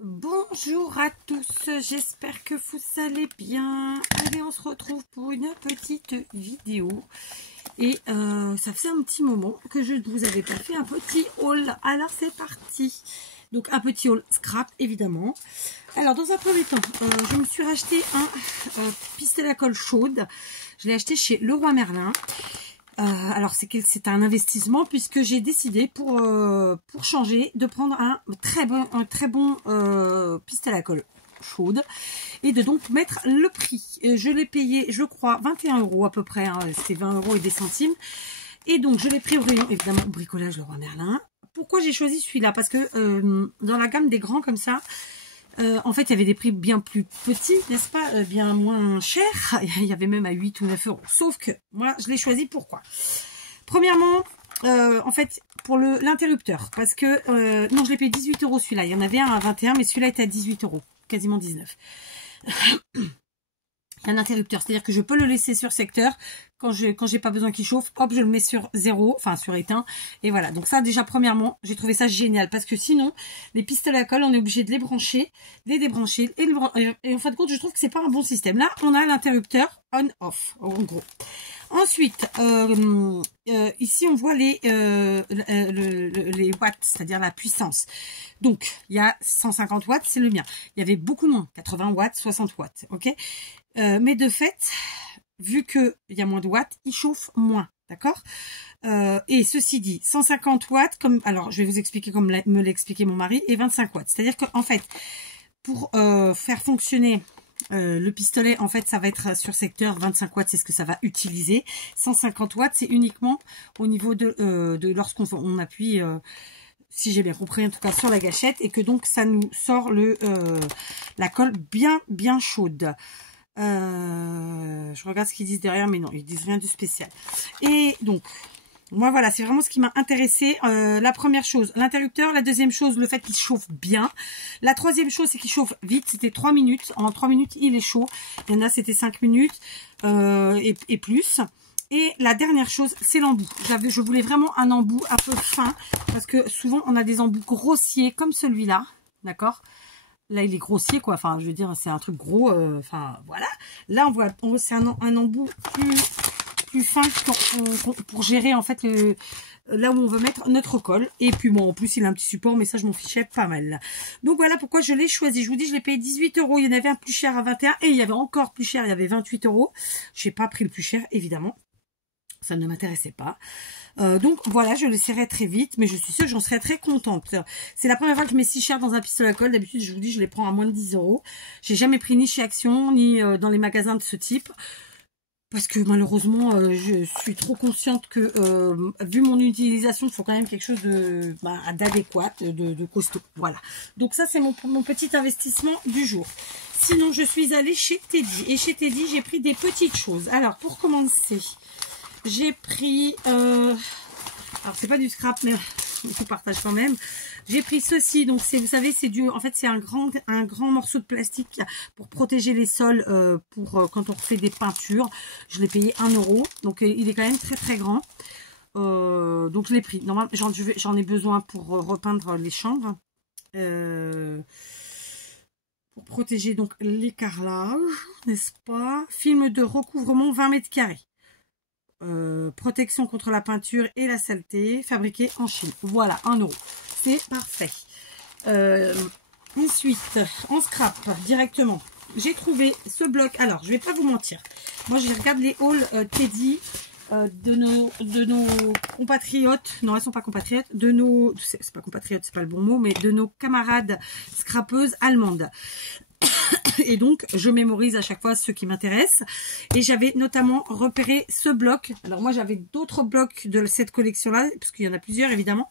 Bonjour à tous, j'espère que vous allez bien. Allez, on se retrouve pour une petite vidéo. Et ça faisait un petit moment que je ne vous avais pas fait un petit haul. Alors c'est parti. Donc un petit haul scrap évidemment. Alors dans un premier temps, je me suis racheté un pistolet à colle chaude. Je l'ai acheté chez Leroy Merlin. Alors c'est un investissement puisque j'ai décidé pour changer de prendre un très bon pistolet à colle chaude et de donc mettre le prix. Je l'ai payé, je crois, 21 € à peu près, hein, c'était 20 € et des centimes. Et donc je l'ai pris au rayon, évidemment, bricolage Leroy Merlin. Pourquoi j'ai choisi celui-là? Parce que dans la gamme des grands comme ça, en fait, il y avait des prix bien plus petits, n'est-ce pas, bien moins chers. Il y avait même à 8 ou 9 €. Sauf que, moi, je l'ai choisi pourquoi? Premièrement, en fait, pour l'interrupteur. Parce que, non, je l'ai payé 18 € celui-là. Il y en avait un à 21, mais celui-là était à 18 €. Quasiment 19. Un interrupteur, c'est-à-dire que je peux le laisser sur secteur quand j'ai pas besoin qu'il chauffe, hop, je le mets sur 0, enfin sur éteint, et voilà. Donc ça, déjà, premièrement, j'ai trouvé ça génial, parce que sinon, les pistolets à colle, on est obligé de les brancher, de les débrancher, et en fin de compte, je trouve que c'est pas un bon système. Là, on a l'interrupteur on-off, en gros. Ensuite, ici, on voit les watts, c'est-à-dire la puissance. Donc, il y a 150 watts, c'est le mien. Il y avait beaucoup moins, 80 watts, 60 watts, ok. Mais de fait, vu qu'il y a moins de watts, il chauffe moins, d'accord. Et ceci dit, 150 watts, comme alors je vais vous expliquer comme me l'a expliqué mon mari, et 25 watts. C'est-à-dire qu'en fait, pour faire fonctionner le pistolet, en fait, ça va être sur secteur 25 watts, c'est ce que ça va utiliser. 150 watts, c'est uniquement au niveau de lorsqu'on appuie... si j'ai bien compris, en tout cas sur la gâchette, et que donc ça nous sort la colle bien chaude. Je regarde ce qu'ils disent derrière, mais non, ils disent rien de spécial. Et donc, moi voilà, c'est vraiment ce qui m'a intéressé. La première chose, l'interrupteur. La deuxième chose, le fait qu'il chauffe bien. La troisième chose, c'est qu'il chauffe vite. C'était 3 minutes. En 3 minutes, il est chaud. Il y en a, c'était 5 minutes et plus. Et la dernière chose, c'est l'embout. Je voulais vraiment un embout un peu fin, parce que souvent, on a des embouts grossiers comme celui-là, d'accord? Là, il est grossier, quoi. Enfin, je veux dire, c'est un truc gros. Enfin, voilà. Là, on voit, c'est un embout plus fin pour gérer, en fait, là où on veut mettre notre colle. Et puis, bon, en plus, il a un petit support, mais ça, je m'en fichais pas mal. Donc, voilà pourquoi je l'ai choisi. Je vous dis, je l'ai payé 18 €. Il y en avait un plus cher à 21 et il y avait encore plus cher. Il y avait 28 €. Je n'ai pas pris le plus cher, évidemment. Ça ne m'intéressait pas. Donc voilà, je le serrai très vite, mais je suis sûre que j'en serai très contente. C'est la première fois que je mets si cher dans un pistolet à colle. D'habitude, je vous dis, je les prends à moins de 10 €. J'ai jamais pris ni chez Action, ni dans les magasins de ce type. Parce que malheureusement, je suis trop consciente que, vu mon utilisation, il faut quand même quelque chose d'adéquat, de costaud. Voilà. Donc ça, c'est mon petit investissement du jour. Sinon, je suis allée chez Teddy. Et chez Teddy, j'ai pris des petites choses. Alors, pour commencer... j'ai pris, alors c'est pas du scrap, mais je vous partage quand même. J'ai pris ceci, donc c'est, vous savez, c'est en fait c'est un grand morceau de plastique pour protéger les sols, pour quand on fait des peintures. Je l'ai payé 1 €, donc il est quand même très grand. Donc je l'ai pris. Normalement, j'en ai besoin pour repeindre les chambres. Pour protéger donc les carrelages, n'est-ce pas? Film de recouvrement 20 mètres carrés. Protection contre la peinture et la saleté, fabriqué en Chine. Voilà, 1 €. C'est parfait. Ensuite, en scrap, directement, j'ai trouvé ce bloc. Alors, je vais pas vous mentir. Moi, je regarde les hauls Teddy de nos compatriotes. Non, elles sont pas compatriotes. C'est pas compatriotes, c'est pas le bon mot, mais de nos camarades scrapeuses allemandes. Et donc, je mémorise à chaque fois ce qui m'intéresse. Et j'avais notamment repéré ce bloc. Alors moi, j'avais d'autres blocs de cette collection-là, parce qu'il y en a plusieurs, évidemment.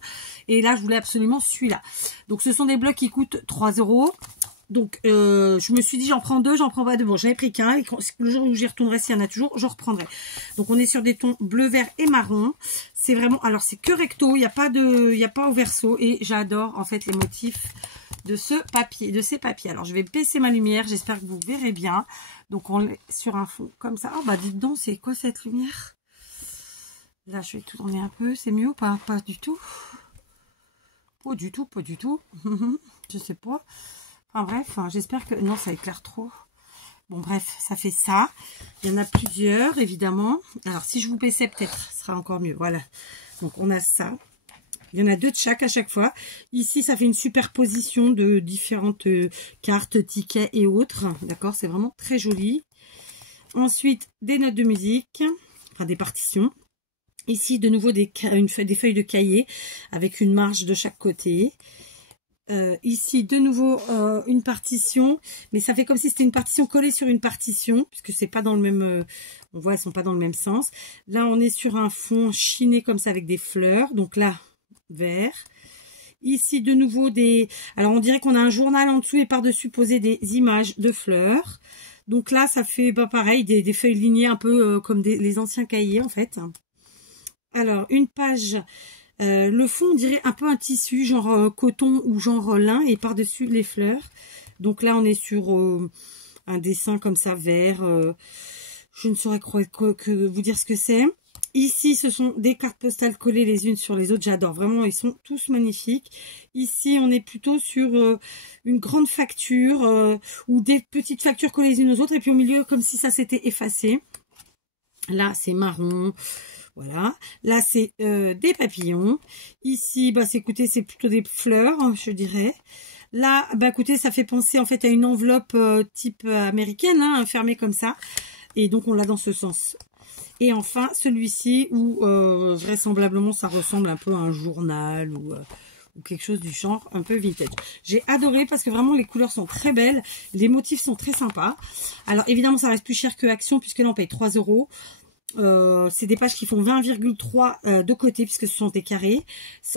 Et là, je voulais absolument celui-là. Donc, ce sont des blocs qui coûtent 3 €. Donc, je me suis dit, j'en prends deux, j'en prends pas deux. Bon, j'avais pris qu'un. Et le jour où j'y retournerai, s'il y en a toujours, je reprendrai. Donc, on est sur des tons bleu, vert et marron. C'est vraiment... alors, c'est que recto. Il n'y a pas au verso. Et j'adore, en fait, les motifs de ces papiers. Alors, je vais baisser ma lumière. J'espère que vous verrez bien. Donc, on est sur un fond comme ça. Oh, bah, dites donc, c'est quoi cette lumière? Là, je vais tourner un peu. C'est mieux ou pas? Pas du tout. Pas du tout, pas du tout. Je sais pas. Enfin bref, j'espère que... Non, ça éclaire trop. Bon bref, ça fait ça. Il y en a plusieurs, évidemment. Alors, si je vous baissais, peut-être, ce sera encore mieux. Voilà. Donc, on a ça. Il y en a 2 de chaque à chaque fois. Ici, ça fait une superposition de différentes cartes, tickets et autres. D'accord, c'est vraiment très joli. Ensuite, des notes de musique, enfin des partitions. Ici, de nouveau, des feuilles de cahier avec une marge de chaque côté. Ici, de nouveau, une partition, mais ça fait comme si c'était une partition collée sur une partition, puisque c'est pas dans le même... on voit, elles sont pas dans le même sens. Là, on est sur un fond chiné comme ça avec des fleurs. Donc là, vert. Ici, de nouveau, des... Alors, on dirait qu'on a un journal en dessous et par-dessus posé des images de fleurs. Donc là, ça fait, pareil, des feuilles lignées un peu comme les anciens cahiers, en fait. Alors, une page... le fond, on dirait un peu un tissu, genre coton ou genre lin, et par-dessus les fleurs. Donc là, on est sur un dessin comme ça, vert. Je ne saurais que vous dire ce que c'est. Ici, ce sont des cartes postales collées les unes sur les autres. J'adore, vraiment, ils sont tous magnifiques. Ici, on est plutôt sur une grande facture ou des petites factures collées les unes aux autres. Et puis au milieu, comme si ça s'était effacé. Là, c'est marron. Voilà, là c'est des papillons. Ici, écoutez, c'est plutôt des fleurs, je dirais. Là, écoutez, ça fait penser en fait à une enveloppe type américaine, fermée comme ça. Et donc on l'a dans ce sens. Et enfin, celui-ci où vraisemblablement ça ressemble un peu à un journal ou quelque chose du genre un peu vintage. J'ai adoré parce que vraiment les couleurs sont très belles, les motifs sont très sympas. Alors évidemment, ça reste plus cher que Action puisque là on paye 3 €. C'est des pages qui font 20,3 de côté puisque ce sont des carrés.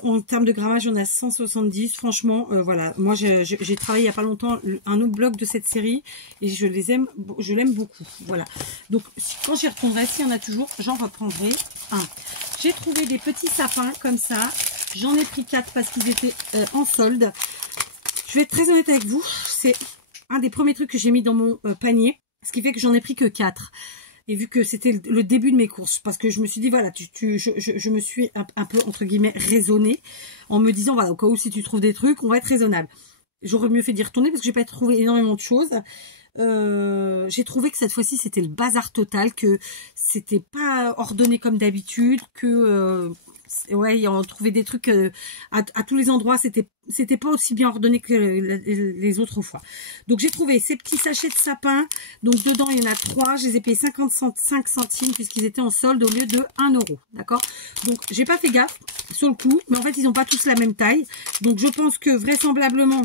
En termes de grammage, on a 170. Franchement, voilà. Moi, j'ai travaillé il n'y a pas longtemps un autre bloc de cette série et je l'aime beaucoup. Voilà. Donc, quand j'y retournerai, s'il y en a toujours, j'en reprendrai un. J'ai trouvé des petits sapins comme ça. J'en ai pris 4 parce qu'ils étaient en solde. Je vais être très honnête avec vous. C'est un des premiers trucs que j'ai mis dans mon panier. Ce qui fait que j'en ai pris que 4. Et vu que c'était le début de mes courses, parce que je me suis dit, voilà, je me suis un peu, entre guillemets, raisonnée, en me disant, voilà, au cas où si tu trouves des trucs, on va être raisonnable. J'aurais mieux fait d'y retourner, parce que j'ai pas trouvé énormément de choses. J'ai trouvé que cette fois-ci, c'était le bazar total, que c'était pas ordonné comme d'habitude, que... ouais, on trouvait des trucs à tous les endroits, c'était pas aussi bien ordonné que les autres fois. Donc j'ai trouvé ces petits sachets de sapin. Donc dedans il y en a 3, je les ai payés 55 centimes puisqu'ils étaient en solde au lieu de 1 €. D'accord? Donc j'ai pas fait gaffe sur le coup, mais en fait ils n'ont pas tous la même taille. Donc je pense que vraisemblablement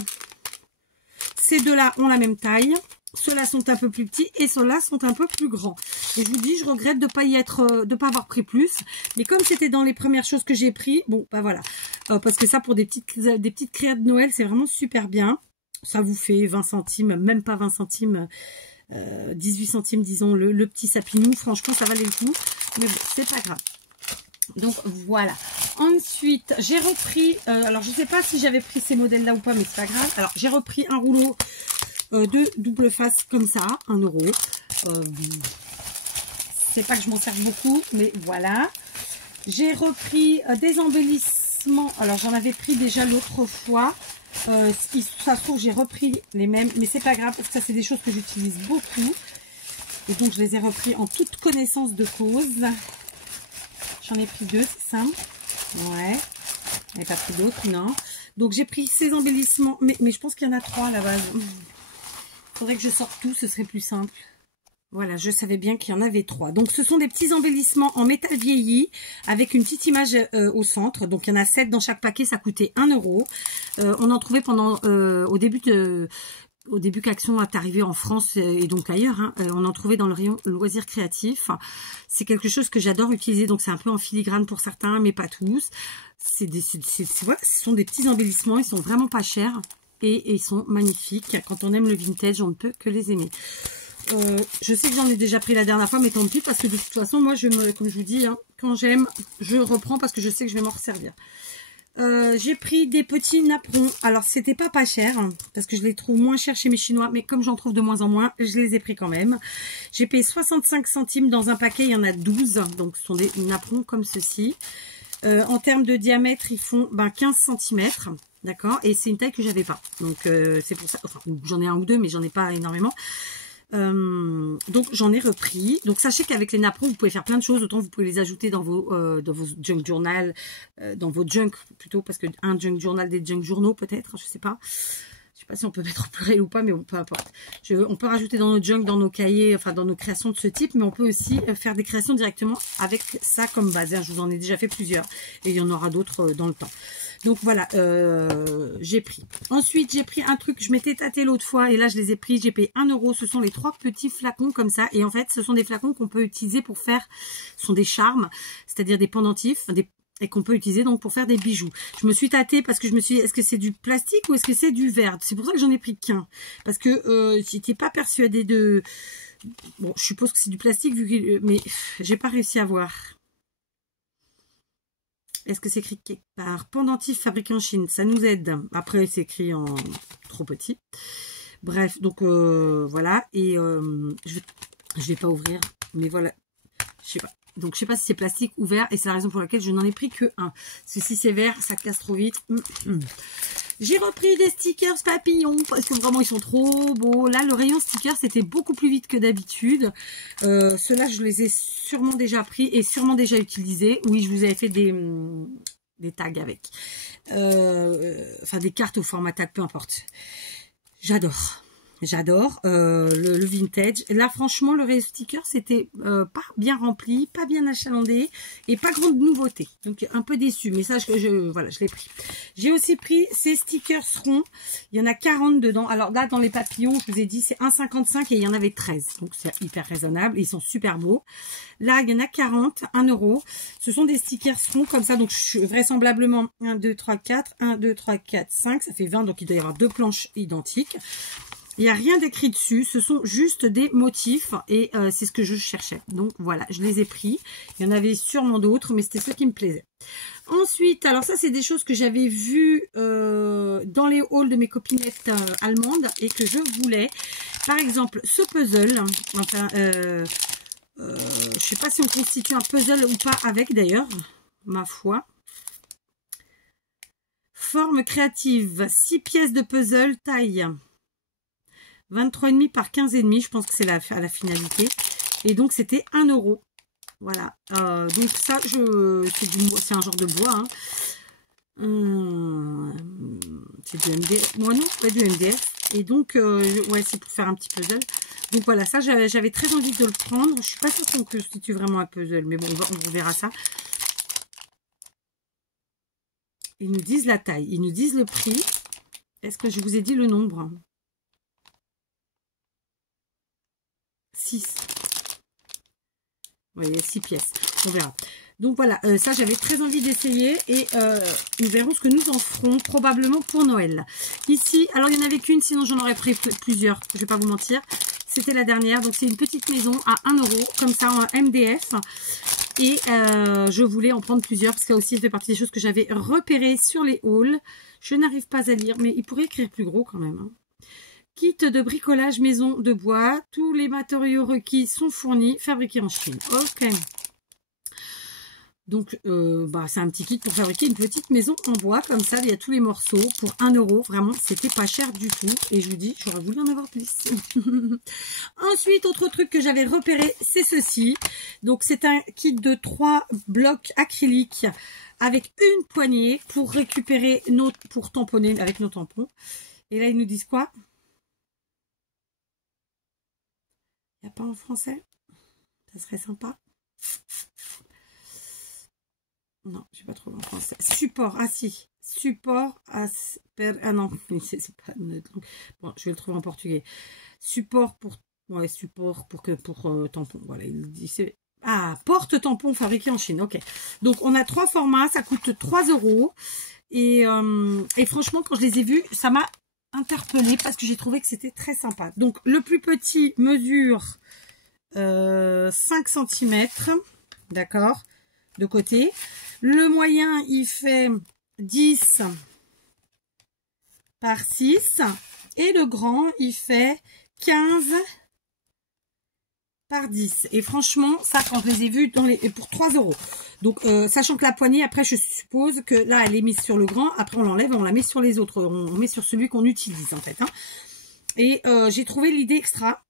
ces deux-là ont la même taille. Ceux-là sont un peu plus petits et ceux-là sont un peu plus grands. Et je vous dis, je regrette de pas avoir pris plus. Mais comme c'était dans les premières choses que j'ai pris, bon, voilà. Parce que ça, pour des petites créas de Noël, c'est vraiment super bien. Ça vous fait 20 centimes, même pas 20 centimes, 18 centimes, disons, le petit sapinou. Franchement, ça valait le coup. Mais bon, c'est pas grave. Donc voilà. Ensuite, j'ai repris, alors je sais pas si j'avais pris ces modèles-là ou pas, mais c'est pas grave. Alors, j'ai repris un rouleau de double face comme ça, 1 €. C'est pas que je m'en sers beaucoup, mais voilà. J'ai repris des embellissements. Alors j'en avais pris déjà l'autre fois. Ça se trouve j'ai repris les mêmes, mais c'est pas grave parce que ça c'est des choses que j'utilise beaucoup. Et donc je les ai repris en toute connaissance de cause. J'en ai pris 2, c'est simple. Ouais. Je n'ai pas pris d'autres, non. Donc j'ai pris ces embellissements, mais je pense qu'il y en a 3 à la base. Faudrait que je sorte tout, ce serait plus simple. Voilà, je savais bien qu'il y en avait 3. Donc, ce sont des petits embellissements en métal vieilli avec une petite image au centre. Donc, il y en a 7 dans chaque paquet. Ça coûtait 1 €. On en trouvait pendant au début qu'Action est arrivé en France et donc ailleurs. On en trouvait dans le rayon loisirs créatifs. C'est quelque chose que j'adore utiliser. Donc, c'est un peu en filigrane pour certains, mais pas tous. Voilà, ce sont des petits embellissements. Ils sont vraiment pas chers. Et ils sont magnifiques. Quand on aime le vintage, on ne peut que les aimer. Je sais que j'en ai déjà pris la dernière fois, mais tant pis, parce que de toute façon, moi, comme je vous dis, quand j'aime, je reprends parce que je sais que je vais m'en resservir. J'ai pris des petits napperons. Alors, c'était pas cher, parce que je les trouve moins chers chez mes Chinois, mais comme j'en trouve de moins en moins, je les ai pris quand même. J'ai payé 65 centimes dans un paquet, il y en a 12, donc ce sont des napperons comme ceci. En termes de diamètre, ils font 15 cm. D'accord, et c'est une taille que j'avais pas. Donc c'est pour ça, enfin j'en ai un ou deux, mais j'en ai pas énormément. Donc j'en ai repris. Donc sachez qu'avec les napperons, vous pouvez faire plein de choses. Autant vous pouvez les ajouter dans vos junk journal, dans vos junk plutôt, parce que un junk journal, des junk journaux peut-être, je sais pas. Je sais pas si on peut mettre au pluriel ou pas, mais bon, peu importe. On peut rajouter dans nos junk, dans nos cahiers, enfin dans nos créations de ce type, mais on peut aussi faire des créations directement avec ça comme base. Je vous en ai déjà fait plusieurs et il y en aura d'autres dans le temps. Donc voilà, j'ai pris. Ensuite, j'ai pris un truc, je m'étais tâté l'autre fois et là je les ai pris, j'ai payé 1 €. Ce sont les 3 petits flacons comme ça et en fait, ce sont des flacons qu'on peut utiliser pour faire, ce sont des charmes, c'est-à-dire des pendentifs, et qu'on peut utiliser donc pour faire des bijoux. Je me suis tâtée parce que je me suis dit, est-ce que c'est du plastique ou est-ce que c'est du verre? C'est pour ça que j'en ai pris qu'un. Parce que j'étais pas persuadée de... Bon, je suppose que c'est du plastique, mais j'ai pas réussi à voir. Est-ce que c'est écrit quelque part? Pendentif fabriqué en Chine, ça nous aide. Après, c'est écrit en trop petit. Bref, donc voilà. Et je vais pas ouvrir, mais voilà. Je sais pas. Donc, je sais pas si c'est plastique ou verre. Et c'est la raison pour laquelle je n'en ai pris que un. Parce que si c'est vert, ça casse trop vite. J'ai repris des stickers papillons. Parce que vraiment, ils sont trop beaux. Là, le rayon stickers, c'était beaucoup plus vite que d'habitude. Ceux-là, je les ai sûrement déjà pris et sûrement déjà utilisés. Oui, je vous avais fait des tags avec. Enfin, des cartes au format tag, peu importe. J'adore. J'adore le vintage. Là, franchement, le rayon sticker, c'était pas bien rempli, pas bien achalandé et pas grande nouveauté. Donc, un peu déçu. Mais ça, voilà, je l'ai pris. J'ai aussi pris ces stickers ronds. Il y en a 40 dedans. Alors là, dans les papillons, je vous ai dit, c'est 1,55 et il y en avait 13. Donc, c'est hyper raisonnable. Ils sont super beaux. Là, il y en a 40, 1 €. Ce sont des stickers ronds comme ça. Donc, vraisemblablement, 1, 2, 3, 4. 1, 2, 3, 4, 5. Ça fait 20. Donc, il doit y avoir 2 planches identiques. Il n'y a rien d'écrit dessus, ce sont juste des motifs et c'est ce que je cherchais. Donc voilà, je les ai pris. Il y en avait sûrement d'autres, mais c'était ceux qui me plaisaient. Ensuite, alors ça c'est des choses que j'avais vues dans les hauls de mes copinettes allemandes et que je voulais. Par exemple, ce puzzle, enfin, je sais pas si on constitue un puzzle ou pas avec d'ailleurs, ma foi. Forme créative, 6 pièces de puzzle, taille 23,5 par 15,5, je pense que c'est à la finalité. Et donc, c'était 1 €. Voilà. Donc, ça, c'est un genre de bois. Hein. C'est du MDF. Moi, non, pas du MDF. Et donc, ouais, c'est pour faire un petit puzzle. Donc, voilà, ça, j'avais très envie de le prendre. Je suis pas sûre qu'on constitue vraiment un puzzle. Mais bon, on verra ça. Ils nous disent la taille. Ils nous disent le prix. Est-ce que je vous ai dit le nombre ? 6. Vous voyez, 6 pièces. On verra. Donc voilà, ça j'avais très envie d'essayer et nous verrons ce que nous en ferons probablement pour Noël. Ici, alors il n'y en avait qu'une, sinon j'en aurais pris plusieurs, je ne vais pas vous mentir. C'était la dernière, donc c'est une petite maison à 1 €, comme ça en MDF. Et je voulais en prendre plusieurs parce que ça aussi fait partie des choses que j'avais repérées sur les hauls. Je n'arrive pas à lire, mais il pourrait écrire plus gros quand même. Hein. Kit de bricolage maison de bois. Tous les matériaux requis sont fournis, fabriqués en Chine. Ok. Donc, c'est un petit kit pour fabriquer une petite maison en bois. Comme ça, il y a tous les morceaux pour 1 €. Vraiment, c'était pas cher du tout. Et je vous dis, j'aurais voulu en avoir plus. Ensuite, autre truc que j'avais repéré, c'est ceci. Donc, c'est un kit de 3 blocs acryliques avec une poignée pour récupérer pour tamponner avec nos tampons. Et là, ils nous disent quoi ? Il n'y a pas en français? Ça serait sympa. Non, je n'ai pas trouvé en français. Support, ah si. Support, ah non, c'est pas neutre. Bon, je vais le trouver en portugais. Support pour, ouais, support pour tampon. Voilà, il dit c'est... Ah, porte-tampon fabriqué en Chine, ok. Donc, on a 3 formats, ça coûte 3 €. Et franchement, quand je les ai vus, ça m'a interpellée parce que j'ai trouvé que c'était très sympa. Donc, le plus petit mesure 5 cm, d'accord, de côté. Le moyen, il fait 10 par 6. 6 . Et le grand, il fait 15 par 10. Et franchement, ça, quand je les ai vus pour 3 €. Donc, sachant que la poignée, après, je suppose que là, elle est mise sur le grand. Après, on l'enlève et on la met sur les autres. On met sur celui qu'on utilise, en fait. Hein. Et j'ai trouvé l'idée extra.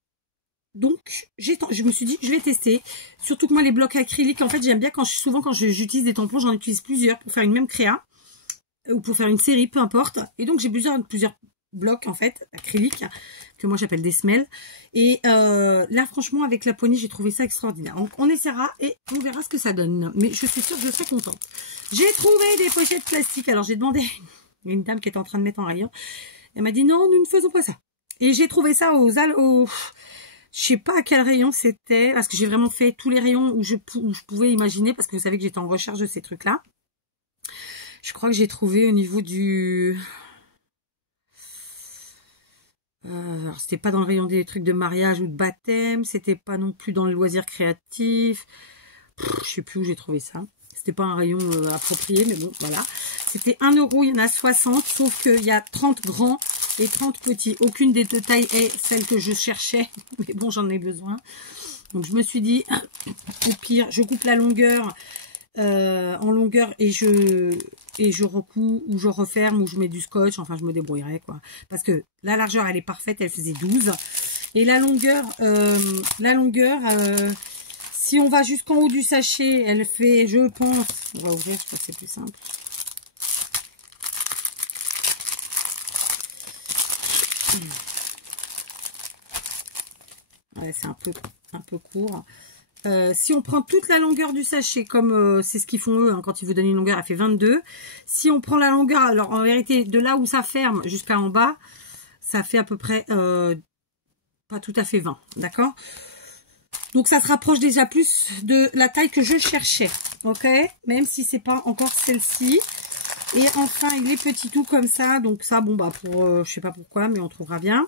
Donc, je me suis dit, je vais tester. Surtout que moi, les blocs acryliques, en fait, j'aime bien souvent quand j'utilise des tampons, j'en utilise plusieurs pour faire une même créa. Ou pour faire une série, peu importe. Et donc, j'ai plusieurs blocs, en fait, acryliques, que moi, j'appelle des semelles. Et là, franchement, avec la poignée, j'ai trouvé ça extraordinaire. Donc, on essaiera et on verra ce que ça donne. Mais je suis sûre que je serai contente. J'ai trouvé des pochettes plastiques. Alors, j'ai demandé à une dame qui était en train de mettre en rayon. Elle m'a dit, non, nous ne faisons pas ça. Et j'ai trouvé ça je sais pas à quel rayon c'était, parce que j'ai vraiment fait tous les rayons où je pouvais imaginer, parce que vous savez que j'étais en recherche de ces trucs-là. Je crois que j'ai trouvé au niveau du... alors, c'était pas dans le rayon des trucs de mariage ou de baptême, c'était pas non plus dans les loisirs créatifs. Je sais plus où j'ai trouvé ça. C'était pas un rayon approprié, mais bon, voilà. C'était 1 €, il y en a 60, sauf qu'il y a 30 grands et 30 petits. Aucune des deux tailles est celle que je cherchais, mais bon, j'en ai besoin. Donc, je me suis dit, au pire, je coupe la longueur en longueur et je recouds ou je referme ou je mets du scotch. Enfin, je me débrouillerai, quoi. Parce que la largeur, elle est parfaite, elle faisait 12. Et la longueur, si on va jusqu'en haut du sachet, elle fait, je pense, on va ouvrir, je crois que c'est plus simple. Ouais, c'est un peu court. Si on prend toute la longueur du sachet, comme c'est ce qu'ils font eux, hein, quand ils vous donnent une longueur, elle fait 22. Si on prend la longueur, alors en vérité, de là où ça ferme jusqu'à en bas, ça fait à peu près pas tout à fait 20, d'accord? Donc ça se rapproche déjà plus de la taille que je cherchais, ok? Même si c'est pas encore celle-ci. Et enfin, il est petit tout comme ça, donc ça, bon bah pour, je sais pas pourquoi, mais on trouvera bien.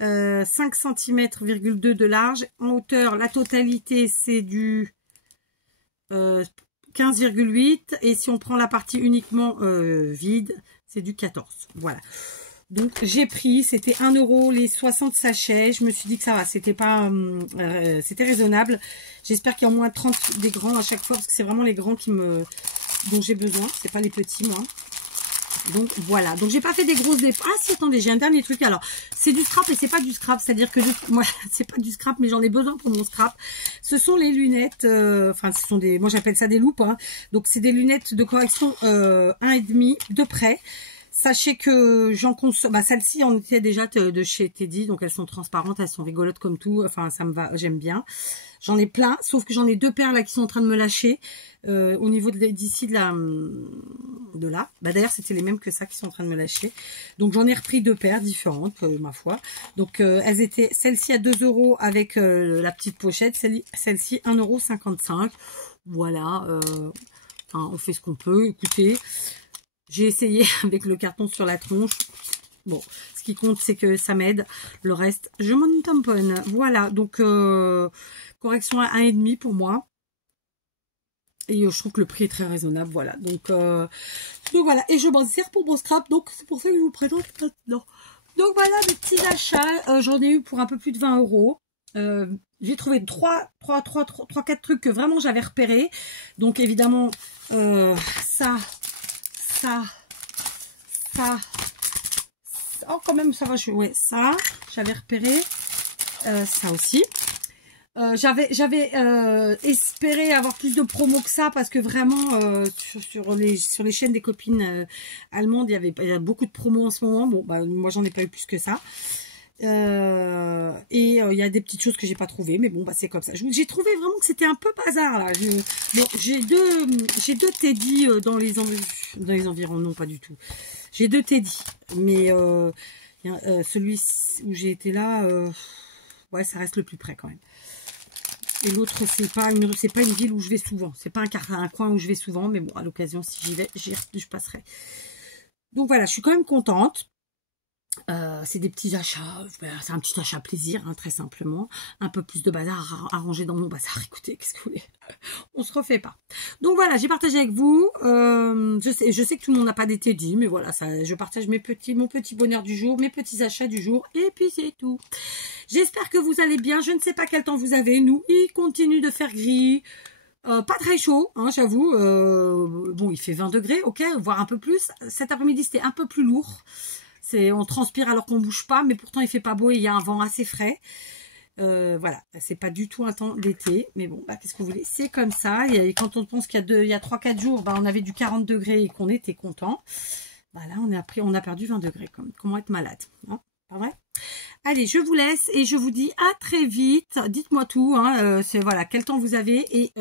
5 cm,2 de large. En hauteur, la totalité, c'est du 15,8. Et si on prend la partie uniquement vide, c'est du 14. Voilà. Donc, j'ai pris, c'était 1 € les 60 sachets. Je me suis dit que ça va, c'était pas, c'était raisonnable. J'espère qu'il y a au moins 30 des grands à chaque fois, parce que c'est vraiment les grands dont j'ai besoin. C'est pas les petits, moi. Donc voilà, donc j'ai pas fait des grosses dépenses. Ah si, attendez, j'ai un dernier truc. Alors c'est du scrap et c'est pas du scrap, c'est-à-dire que moi c'est pas du scrap, mais j'en ai besoin pour mon scrap. Ce sont les lunettes, enfin ce sont des, moi j'appelle ça des loupes, hein. Donc c'est des lunettes de correction 1,5 de près. Sachez que j'en consomme, bah celle-ci en était déjà de chez Teddy, donc elles sont transparentes, elles sont rigolotes comme tout, enfin ça me va, j'aime bien. J'en ai plein, sauf que j'en ai 2 paires là qui sont en train de me lâcher au niveau d'ici de là. Bah d'ailleurs c'était les mêmes que ça qui sont en train de me lâcher. Donc j'en ai repris 2 paires différentes, ma foi. Donc elles étaient, celle-ci à 2 € avec la petite pochette, celle-ci 1,55 €. Voilà, enfin, on fait ce qu'on peut. Écoutez, j'ai essayé avec le carton sur la tronche. Bon, ce qui compte, c'est que ça m'aide. Le reste, je m'en tamponne. Voilà, donc correction à 1,5 pour moi. Et je trouve que le prix est très raisonnable. Voilà, donc voilà. Et je m'en sers pour mon scrap. Donc, c'est pour ça que je vous présente maintenant. Donc, voilà mes petits achats. J'en ai eu pour un peu plus de 20 €. J'ai trouvé 3-4 trucs que vraiment j'avais repérés. Donc, évidemment, ça... Oh, quand même, ça va, ouais, ça, j'avais repéré, ça aussi. J'avais espéré avoir plus de promos que ça, parce que vraiment, sur les chaînes des copines allemandes, il y a beaucoup de promos en ce moment. Bon, bah, moi, j'en ai pas eu plus que ça. Il y a des petites choses que j'ai pas trouvées, mais bon, bah, c'est comme ça. J'ai trouvé vraiment que c'était un peu bazar, là. Bon, j'ai deux Teddy dans les environs, non, pas du tout. J'ai 2 Teddy, mais celui où j'ai été là, ouais, ça reste le plus près quand même. Et l'autre, c'est pas une ville où je vais souvent. C'est pas un coin où je vais souvent, mais bon, à l'occasion, si j'y vais, je passerai. Donc voilà, je suis quand même contente. C'est des petits achats, c'est un petit achat plaisir, hein, très simplement. Un peu plus de bazar à ranger dans mon bazar. Écoutez, qu'est-ce que vous voulez? On se refait pas. Donc voilà, j'ai partagé avec vous. Je sais que tout le monde n'a pas d'été dit, mais voilà, ça, je partage mon petit bonheur du jour, mes petits achats du jour, et puis c'est tout. J'espère que vous allez bien. Je ne sais pas quel temps vous avez. Nous, il continue de faire gris. Pas très chaud, hein, j'avoue. Bon, il fait 20 degrés, ok, voire un peu plus. Cet après-midi, c'était un peu plus lourd. On transpire alors qu'on bouge pas, mais pourtant il fait pas beau et il y a un vent assez frais. Voilà, c'est pas du tout un temps d'été, mais bon, bah, qu'est-ce que vous voulez, c'est comme ça. Et quand on pense qu'il y a 3-4 jours, bah, on avait du 40 degrés et qu'on était content. Bah là, on a perdu 20 degrés, comment être malade, hein, pas vrai? Allez, je vous laisse et je vous dis à très vite. Dites-moi tout, hein, voilà, quel temps vous avez et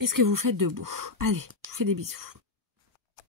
est-ce que vous faites de beau? Allez, je vous fais des bisous.